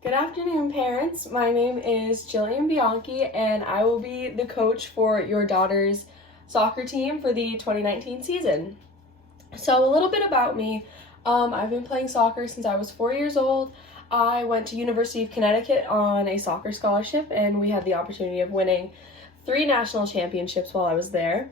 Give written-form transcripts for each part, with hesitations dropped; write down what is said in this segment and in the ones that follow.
Good afternoon, parents. My name is Jillian Bianchi, and I will be the coach for your daughter's soccer team for the 2019 season. So, a little bit about me. I've been playing soccer since I was 4 years old. I went to University of Connecticut on a soccer scholarship, and we had the opportunity of winning 3 national championships while I was there.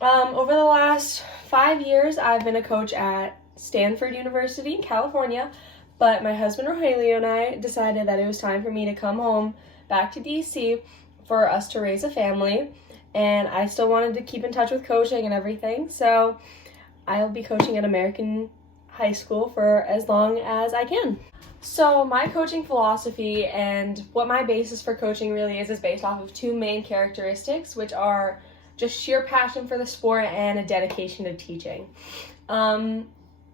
Over the last 5 years, I've been a coach at Stanford University in California, but my husband Rogelio and I decided that it was time for me to come home back to DC for us to raise a family, and I still wanted to keep in touch with coaching and everything, so I'll be coaching at American High School for as long as I can. So my coaching philosophy and what my basis for coaching really is based off of 2 main characteristics, which are just sheer passion for the sport and a dedication to teaching.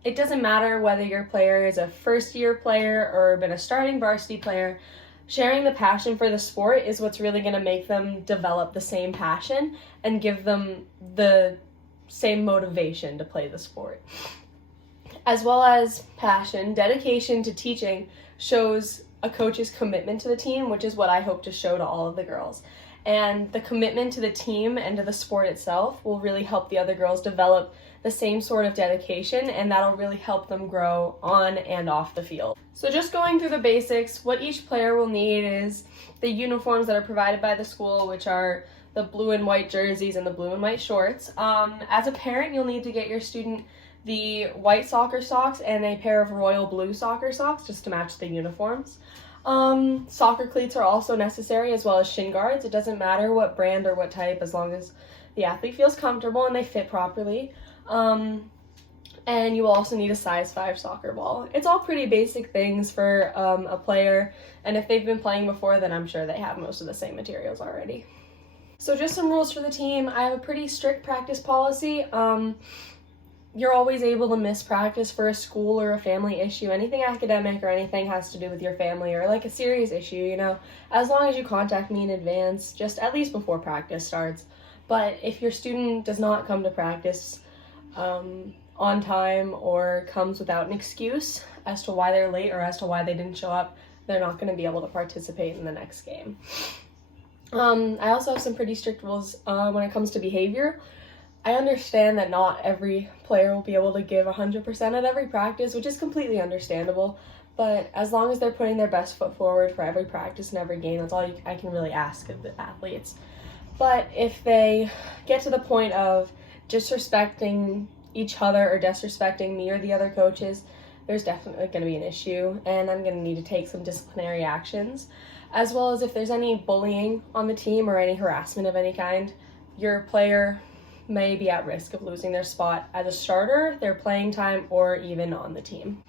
It doesn't matter whether your player is a first-year player or been a starting varsity player. Sharing the passion for the sport is what's really going to make them develop the same passion and give them the same motivation to play the sport. As well as passion, dedication to teaching shows a coach's commitment to the team, which is what I hope to show to all of the girls. And the commitment to the team and to the sport itself will really help the other girls develop the same sort of dedication, and that'll really help them grow on and off the field. So just going through the basics, what each player will need is the uniforms that are provided by the school, which are the blue and white jerseys and the blue and white shorts. As a parent, you'll need to get your student the white soccer socks and a pair of royal blue soccer socks just to match the uniforms. Soccer cleats are also necessary, as well as shin guards. It doesn't matter what brand or what type, as long as the athlete feels comfortable and they fit properly. And you will also need a size 5 soccer ball. It's all pretty basic things for a player, and if they've been playing before, then I'm sure they have most of the same materials already. So just some rules for the team. I have a pretty strict practice policy. You're always able to miss practice for a school or a family issue. Anything academic or anything has to do with your family or like a serious issue, as long as you contact me in advance, just at least before practice starts. But if your student does not come to practice on time or comes without an excuse as to why they're late or as to why they didn't show up, they're not going to be able to participate in the next game. I also have some pretty strict rules when it comes to behavior. I understand that not every player will be able to give 100% at every practice, which is completely understandable, but as long as they're putting their best foot forward for every practice and every game, that's all I can really ask of the athletes. But if they get to the point of disrespecting each other or disrespecting me or the other coaches, there's definitely going to be an issue, and I'm going to need to take some disciplinary actions, as well as if there's any bullying on the team or any harassment of any kind, your player may be at risk of losing their spot as a starter, their playing time, or even on the team.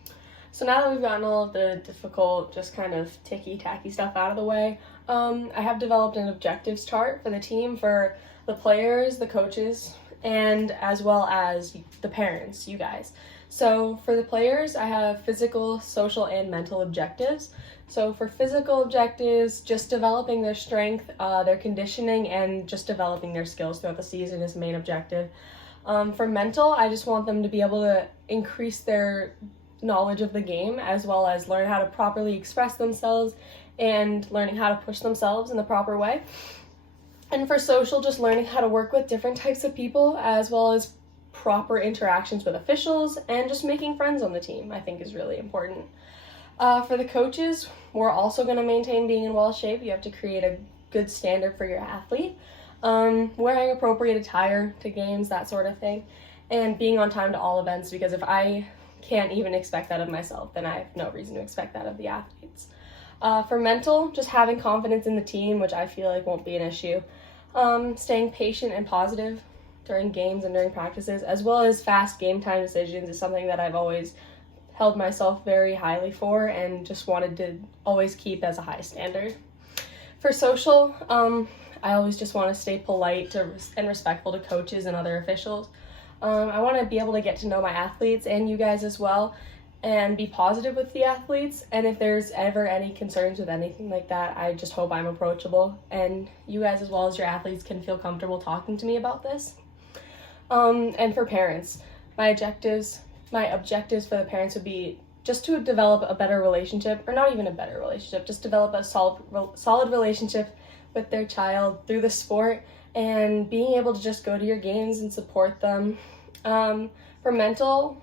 So now that we've gotten all of the difficult, just kind of ticky-tacky stuff out of the way, I have developed an objectives chart for the team for the players, the coaches, and as well as the parents, you guys. So for the players, I have physical, social, and mental objectives. So for physical objectives, just developing their strength, their conditioning, and just developing their skills throughout the season is the main objective. For mental, I just want them to be able to increase their knowledge of the game, as well as learn how to properly express themselves and learning how to push themselves in the proper way. And for social, just learning how to work with different types of people, as well as proper interactions with officials, and just making friends on the team, I think is really important. For the coaches, we're also going to maintain being in well shape. You have to create a good standard for your athlete. Wearing appropriate attire to games, that sort of thing, and being on time to all events, because if I can't even expect that of myself, then I have no reason to expect that of the athletes. For mental, just having confidence in the team, which I feel like won't be an issue. Staying patient and positive during games and during practices, as well as fast game time decisions, is something that I've always held myself very highly for and just wanted to always keep as a high standard. For social, I always just want to stay polite and respectful to coaches and other officials. I want to be able to get to know my athletes and you guys as well, and be positive with the athletes. And if there's ever any concerns with anything like that, I just hope I'm approachable, and you guys as well as your athletes can feel comfortable talking to me about this. And for parents, my objectives for the parents would be just to develop a better relationship, or not even a better relationship, just develop a solid relationship with their child through the sport, and being able to just go to your games and support them. For mental,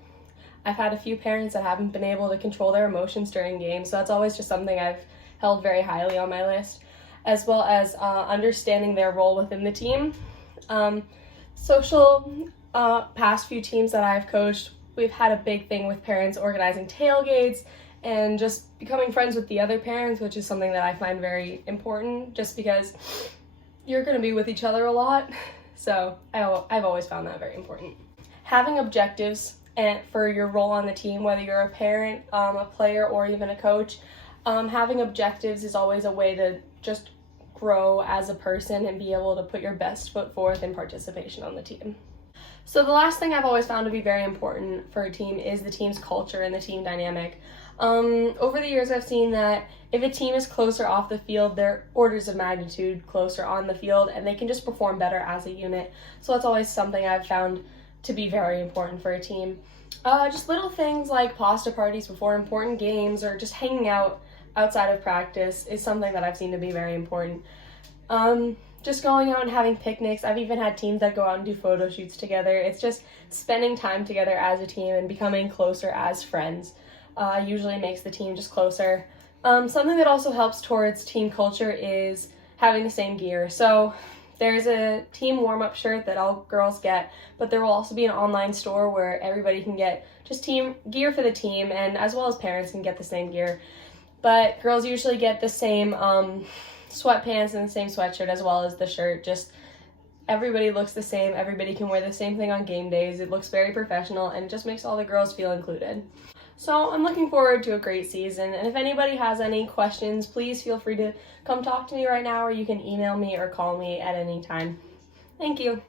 I've had a few parents that haven't been able to control their emotions during games, so that's always just something I've held very highly on my list, as well as understanding their role within the team. Social, past few teams that I've coached, we've had a big thing with parents organizing tailgates and just becoming friends with the other parents, which is something that I find very important, just because you're going to be with each other a lot. So I've always found that very important. Having objectives and for your role on the team, whether you're a parent, a player, or even a coach, having objectives is always a way to just grow as a person and be able to put your best foot forth in participation on the team. So the last thing I've always found to be very important for a team is the team's culture and the team dynamic. Over the years, I've seen that if a team is closer off the field, they're orders of magnitude closer on the field, and they can just perform better as a unit. So that's always something I've found to be very important for a team. Just little things like pasta parties before important games, or just hanging out outside of practice is something that I've seen to be very important. Just going out and having picnics. I've even had teams that go out and do photo shoots together. It's just spending time together as a team and becoming closer as friends usually makes the team just closer. Something that also helps towards team culture is having the same gear. So there's a team warm-up shirt that all girls get, but there will also be an online store where everybody can get just team gear for the team, and as well as parents can get the same gear. But girls usually get the same sweatpants and the same sweatshirt as well as the shirt. Just everybody looks the same. Everybody can wear the same thing on game days. It looks very professional and it just makes all the girls feel included. So I'm looking forward to a great season, and if anybody has any questions, please feel free to come talk to me right now, or you can email me or call me at any time. Thank you.